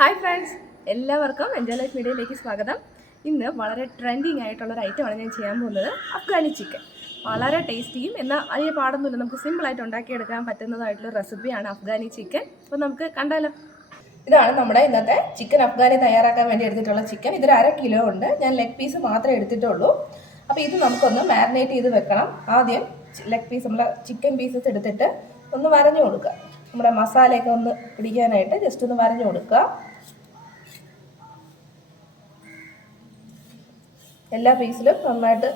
Hi friends, എല്ലാവർക്കും enjoy life മീഡിയയിലേക്ക് സ്വാഗതം. ഇന്ന് വളരെ ട്രെൻഡിങ് ആയിട്ടുള്ളൊരു ഐറ്റമാണ് ഞാൻ ചെയ്യാൻ പോകുന്നത്. അഫ്ഗാനി ചിക്കൻ. വളരെ ടേസ്റ്റിയും എന്നാൽ അതിന് പാടൊന്നുമില്ല, നമുക്ക് സിമ്പിളായിട്ട് ഉണ്ടാക്കിയെടുക്കാൻ പറ്റുന്നതായിട്ടുള്ള റെസിപ്പിയാണ് അഫ്ഗാനി ചിക്കൻ. അപ്പോൾ നമുക്ക് കണ്ടാലോ. ഇതാണ് നമ്മുടെ ഇന്നത്തെ ചിക്കൻ അഫ്ഗാനി തയ്യാറാക്കാൻ വേണ്ടി എടുത്തിട്ടുള്ള ചിക്കൻ. ഇതൊരു 1/2 കിലോ ഉണ്ട്. ഞാൻ ലെഗ് പീസ് മാത്രമേ എടുത്തിട്ടുള്ളൂ. അപ്പോൾ ഇത് നമുക്കൊന്ന് മാരിനേറ്റ് ചെയ്ത് വെക്കണം. ആദ്യം ലെഗ് പീസ്, നമ്മൾ ചിക്കൻ പീസസ് എടുത്തിട്ട് ഒന്ന് വരഞ്ഞു കൊടുക്കുക. നമ്മുടെ മസാലയൊക്കെ ഒന്ന് പിടിക്കാനായിട്ട് ജസ്റ്റ് ഒന്ന് വരഞ്ഞു കൊടുക്കുക. എല്ലാ പീസിലും നന്നായിട്ട്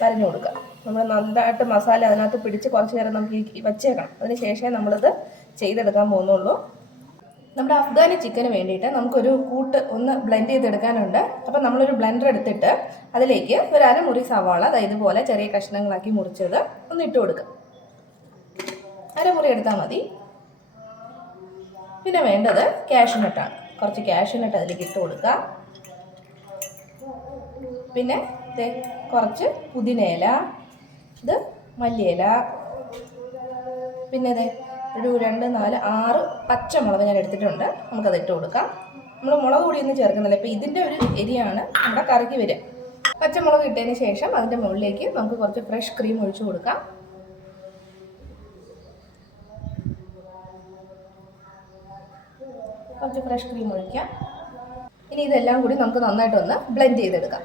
വരഞ്ഞു കൊടുക്കുക. നമ്മൾ നന്നായിട്ട് മസാല അതിനകത്ത് പിടിച്ച് കുറച്ച് നേരം നമുക്ക് വച്ചേക്കണം. അതിന് ശേഷമേ നമ്മളിത് ചെയ്തെടുക്കാൻ പോകുന്നുള്ളൂ. നമ്മുടെ അഫ്ഗാനി ചിക്കന് വേണ്ടിയിട്ട് നമുക്കൊരു കൂട്ട് ഒന്ന് ബ്ലെൻഡ് ചെയ്തെടുക്കാനുണ്ട്. അപ്പം നമ്മളൊരു ബ്ലെൻഡർ എടുത്തിട്ട് അതിലേക്ക് ഒരു 1/2 മുറി സവാള, അതായത് ഇതുപോലെ ചെറിയ കഷ്ണങ്ങളാക്കി മുറിച്ചത് ഒന്ന് ഇട്ട് കൊടുക്കുക. 1/2 മുറി എടുത്താൽ മതി. പിന്നെ വേണ്ടത് കാഷ്യൂ നട്ടാണ്. കുറച്ച് കാഷ്യൂ നട്ട് അതിലേക്ക് ഇട്ട് കൊടുക്കുക. പിന്നെ കുറച്ച് പുതിനയില, ഇത് മല്ലിയില, പിന്നെ ഒരു 2, 4, 6 പച്ചമുളക് ഞാൻ എടുത്തിട്ടുണ്ട്. നമുക്കത് ഇട്ട് കൊടുക്കാം. നമ്മൾ മുളക് പൊടിയൊന്നും ചേർക്കുന്നില്ല. ഇപ്പോൾ ഇതിൻ്റെ ഒരു എരിയാണ് നമ്മുടെ കറിക്ക് വരിക. പച്ചമുളക് ഇട്ടതിന് ശേഷം അതിൻ്റെ മുകളിലേക്ക് നമുക്ക് കുറച്ച് ഫ്രഷ് ക്രീം ഒഴിച്ചു കൊടുക്കാം. കുറച്ച് ഫ്രഷ് ക്രീം ഒഴിക്കാം. ഇനി ഇതെല്ലാം കൂടി നമുക്ക് നന്നായിട്ടൊന്ന് ബ്ലെൻഡ് ചെയ്തെടുക്കാം.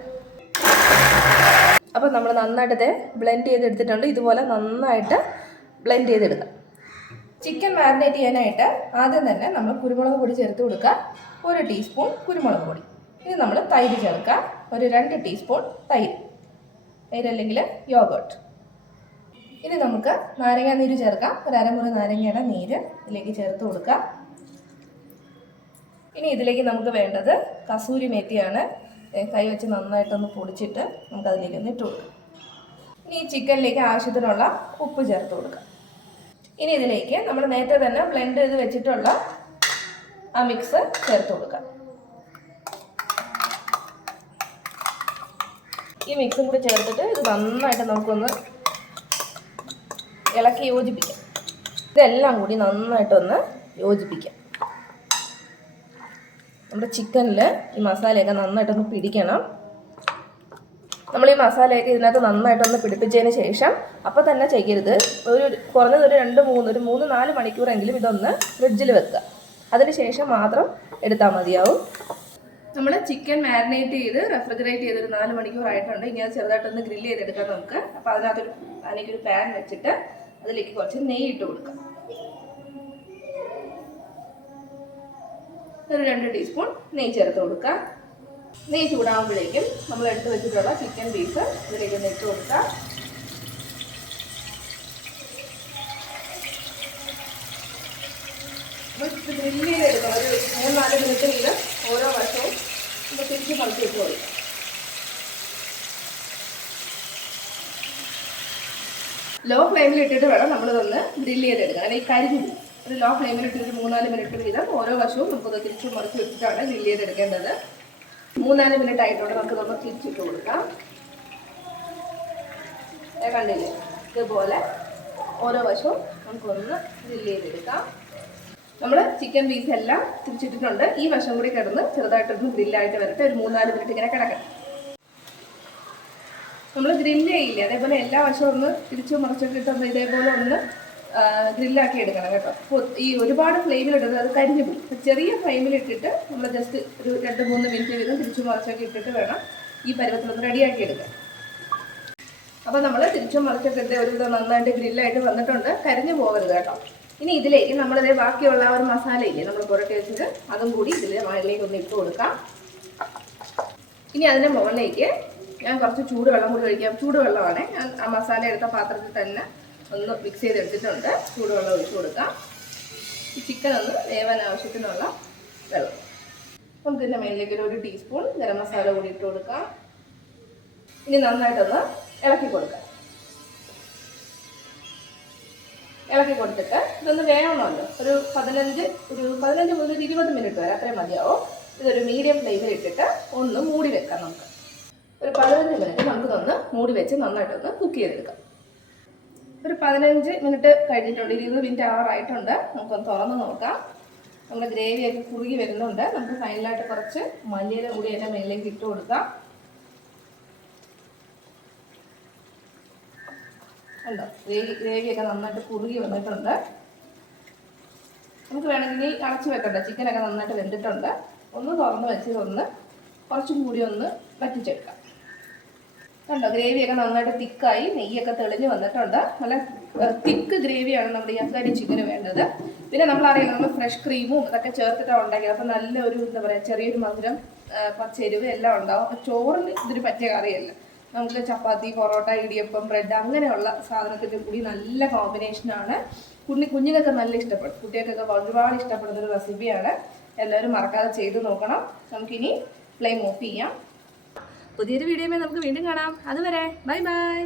അപ്പോൾ നമ്മൾ നന്നായിട്ട് ബ്ലെൻഡ് ചെയ്തെടുത്തിട്ടുണ്ട്. ഇതുപോലെ നന്നായിട്ട് ബ്ലെൻഡ് ചെയ്തെടുക്കാം. ചിക്കൻ മാരിനേറ്റ് ചെയ്യാനായിട്ട് ആദ്യം തന്നെ നമ്മൾ കുരുമുളക് പൊടി ചേർത്ത് കൊടുക്കുക. 1 ടീസ്പൂൺ കുരുമുളക് പൊടി. ഇനി നമ്മൾ തൈര് ചേർക്കുക. ഒരു 2 ടീസ്പൂൺ തൈര് അല്ലെങ്കിൽ യോഗർട്ട്. ഇനി നമുക്ക് നാരങ്ങ നീര് ചേർക്കാം. ഒരു 1/2 മുറി നാരങ്ങയുടെ നീര് ഇതിലേക്ക് ചേർത്ത് കൊടുക്കുക. ഇനി ഇതിലേക്ക് നമുക്ക് വേണ്ടത് കസൂരി മേത്തിയാണ്. കൈ വെച്ച് നന്നായിട്ടൊന്ന് പൊടിച്ചിട്ട് നമുക്കതിലേക്ക് ഒന്ന് ഇട്ട് കൊടുക്കാം. ഇനി ഈ ചിക്കനിലേക്ക് ആവശ്യത്തിനുള്ള ഉപ്പ് ചേർത്ത് കൊടുക്കാം. ഇനി ഇതിലേക്ക് നമ്മൾ നേരത്തെ തന്നെ ബ്ലെൻഡ് ചെയ്ത് വെച്ചിട്ടുള്ള ആ മിക്സ് ചേർത്ത് കൊടുക്കാം. ഈ മിക്സും കൂടി ചേർത്തിട്ട് ഇത് നന്നായിട്ട് നമുക്കൊന്ന് ഇളക്കി യോജിപ്പിക്കാം. ഇതെല്ലാം കൂടി നന്നായിട്ടൊന്ന് യോജിപ്പിക്കാം. നമ്മുടെ ചിക്കനിൽ ഈ മസാലയൊക്കെ നന്നായിട്ടൊന്ന് പിടിക്കണം. നമ്മൾ ഈ മസാലയൊക്കെ ഇതിനകത്ത് നന്നായിട്ടൊന്ന് പിടിപ്പിച്ചതിന് ശേഷം അപ്പോൾ തന്നെ ചെയ്യരുത്. കുറഞ്ഞത് ഒരു 3-4 മണിക്കൂറെങ്കിലും ഇതൊന്ന് ഫ്രിഡ്ജിൽ വെക്കുക. അതിന് ശേഷം മാത്രം എടുത്താൽ മതിയാവും. നമ്മൾ ചിക്കൻ മാരിനേറ്റ് ചെയ്ത് റെഫ്രിജറേറ്റ് ചെയ്തൊരു 4 മണിക്കൂറായിട്ടുണ്ട്. ഇനി അത് ചെറുതായിട്ടൊന്ന് ഗ്രില്ല് ചെയ്തെടുക്കാം നമുക്ക്. അപ്പോൾ അതിനൊരു പാൻ വെച്ചിട്ട് അതിലേക്ക് കുറച്ച് നെയ്യ് ഇട്ട് കൊടുക്കാം. ഒരു 2 ടീസ്പൂൺ നെയ്യ് ചേർത്ത് കൊടുക്കുക. നെയ്യ് ചൂടാകുമ്പോഴേക്കും നമ്മൾ എടുത്ത് വെച്ചിട്ടുള്ള ചിക്കൻ പീസ് ഇതിലേക്ക് ഒന്ന് ഇട്ട് കൊടുക്കുക. ഗ്രില്ല് ചെയ്തെടുക്കണം. ഒരു 3-4 മിനിറ്റ് വീതം ഓരോ വശവും നമ്മൾ തിരിച്ച് മറിച്ച് ഇട്ട് കൊടുക്കുക. ലോ ഫ്ലെയിമിൽ ഇട്ടിട്ട് വേണം നമ്മളിതൊന്ന് ഗ്രില്ല് ചെയ്തെടുക്കാൻ. അല്ലെങ്കിൽ കരിഞ്ഞു പോകും. ഒരു ലോ ഫ്ലെയിമിൽ ഇട്ടിട്ട് 3-4 മിനിറ്റ് വീതം ഓരോ വശവും നമുക്കത് തിരിച്ച് മറിച്ച് വെച്ചിട്ടാണ് ഗ്രില്ല് ചെയ്തെടുക്കേണ്ടത്. 3-4 മിനിറ്റ് ആയിട്ടോടെ നമുക്കിതൊന്ന് തിരിച്ചിട്ട് കൊടുക്കാം. കണ്ടില്ലേ, ഇതുപോലെ ഓരോ വശവും നമുക്കൊന്ന് ഗ്രില്ല് ചെയ്തെടുക്കാം. നമ്മൾ ചിക്കൻ പീസ് എല്ലാം തിരിച്ചിട്ടിട്ടുണ്ട്. ഈ വശം കൂടി കിടന്ന് ചെറുതായിട്ടൊന്ന് ഗ്രില്ലായിട്ട് വരട്ടെ. ഒരു 3-4 മിനിറ്റ് ഇങ്ങനെ കിടക്കണം. നമ്മൾ ഗ്രില്ല് ചെയ്യില്ല, അതേപോലെ എല്ലാ വശവും ഒന്ന് തിരിച്ചു മറിച്ചൊക്കെ ഇട്ടൊന്ന് ഇതേപോലെ ഒന്ന് ഗ്രില്ലാക്കി എടുക്കണം കേട്ടോ. അപ്പോൾ ഈ ഒരുപാട് ഫ്ലെയിമിലിട്ടത് അത് കരിഞ്ഞു പോകും. ചെറിയ ഫ്ലെയിമിലിട്ടിട്ട് നമ്മൾ ജസ്റ്റ് ഒരു 2-3 മിനിറ്റ് വീതം തിരിച്ചു മറിച്ചൊക്കെ ഇട്ടിട്ട് വേണം ഈ പരുവത്തിലൊന്ന് റെഡിയാക്കി എടുക്കാൻ. അപ്പോൾ നമ്മൾ തിരിച്ചും മറിച്ചൊക്കെ ഇട്ട് ഒരുവിധം നന്നായിട്ട് ഗ്രില്ലായിട്ട് വന്നിട്ടുണ്ട്. കരിഞ്ഞു പോകരുത് കേട്ടോ. ഇനി ഇതിലേക്ക് നമ്മളിത് ബാക്കിയുള്ള ഒരു മസാല ഇല്ലേ നമ്മൾ പുരട്ടി വെച്ചത്, അതും കൂടി ഇതിൽ മുകളിലേക്ക് ഒന്ന് ഇട്ട് കൊടുക്കാം. ഇനി അതിൻ്റെ മുകളിലേക്ക് ഞാൻ കുറച്ച് ചൂടുവെള്ളം കൂടി ഒഴിക്കാം. ചൂടുവെള്ളമാണ് ഞാൻ ആ മസാല എടുത്ത പാത്രത്തിൽ തന്നെ ഒന്ന് മിക്സ് ചെയ്തെടുത്തിട്ടുണ്ട്. ചൂടുവെള്ളം ഒഴിച്ച് കൊടുക്കാം. ഈ ചിക്കൻ ഒന്ന് വേവാൻ ആവശ്യത്തിനുള്ള വെള്ളം. നമുക്കിതിൻ്റെ മേലിലേക്ക് ഒരു ടീസ്പൂൺ ഗരം മസാല കൂടി ഇട്ട് കൊടുക്കാം. ഇനി നന്നായിട്ടൊന്ന് ഇളക്കി കൊടുക്കാം. ഇളക്കി കൊടുത്തിട്ട് ഇതൊന്ന് വേവണമല്ലോ. ഒരു 15 മുതൽ 20 മിനിറ്റ് വരെ അത്രയും മതിയാവും. ഇതൊരു മീഡിയം ഫ്ലെയിമിൽ ഇട്ടിട്ട് ഒന്ന് മൂടി വെക്കാം. നമുക്ക് ഒരു 15 മിനിറ്റ് നമുക്കിതൊന്ന് മൂടി വെച്ച് നന്നായിട്ടൊന്ന് കുക്ക് ചെയ്തെടുക്കാം. ഒരു 15 മിനിറ്റ് കഴിഞ്ഞിട്ടുണ്ട്. 20 മിനിറ്റ് ആവാറായിട്ടുണ്ട്. നമുക്കൊന്ന് തുറന്ന് നോക്കാം. നമ്മുടെ ഗ്രേവിയൊക്കെ കുറുകി വരുന്നുണ്ട്. നമുക്ക് ഫൈനലായിട്ട് കുറച്ച് മല്ലിയില കൂടി അതിൻ്റെ മേലിലേക്ക് ഇട്ട് കൊടുക്കാം. ഉണ്ടോ, ഗ്രേവിയൊക്കെ നന്നായിട്ട് കുറുകി വന്നിട്ടുണ്ട്. നമുക്ക് വേണമെങ്കിൽ അടച്ചു വെക്കണ്ട. ചിക്കനൊക്കെ നന്നായിട്ട് വെന്തിട്ടുണ്ട്. ഒന്ന് തുറന്ന് വെച്ച് കുറച്ചും കൂടി ഒന്ന് വറ്റിച്ചെടുക്കാം. കണ്ടോ, ഗ്രേവിയൊക്കെ നന്നായിട്ട് തിക്കായി നെയ്യൊക്കെ തെളിഞ്ഞ് വന്നിട്ടുണ്ട്. നല്ല തിക്ക് ഗ്രേവിയാണ് നമ്മുടെ ഈ അഫ്ഗാനി ചിക്കന് വേണ്ടത്. പിന്നെ നമ്മളറിയാം, നമ്മൾ ഫ്രഷ് ക്രീമും ഇതൊക്കെ ചേർത്തിട്ടാണ് ഉണ്ടാക്കിയത്. അപ്പം നല്ല ഒരു എന്താ പറയുക, ചെറിയൊരു മധുരം, പച്ചെരിവ് എല്ലാം ഉണ്ടാവും. അപ്പം ചോറിന് ഇതൊരു പറ്റിയ കറിയല്ല. നമുക്ക് ചപ്പാത്തി, പൊറോട്ട, ഇടിയപ്പം, ബ്രെഡ് അങ്ങനെയുള്ള സാധനത്തിൻ്റെ കൂടി നല്ല കോമ്പിനേഷനാണ്. കുഞ്ഞുങ്ങൾക്ക് നല്ല ഇഷ്ടപ്പെടും. കുട്ടികൾക്കൊക്കെ ഒരുപാട് ഇഷ്ടപ്പെടുന്നൊരു റെസിപ്പിയാണ്. എല്ലാവരും മറക്കാതെ ചെയ്ത് നോക്കണം. നമുക്കിനി ഫ്ലെയിം ഓഫ് ചെയ്യാം. പുതിയൊരു വീഡിയോയിൽ നമുക്ക് വീണ്ടും കാണാം. അതുവരെ ബൈ ബൈ.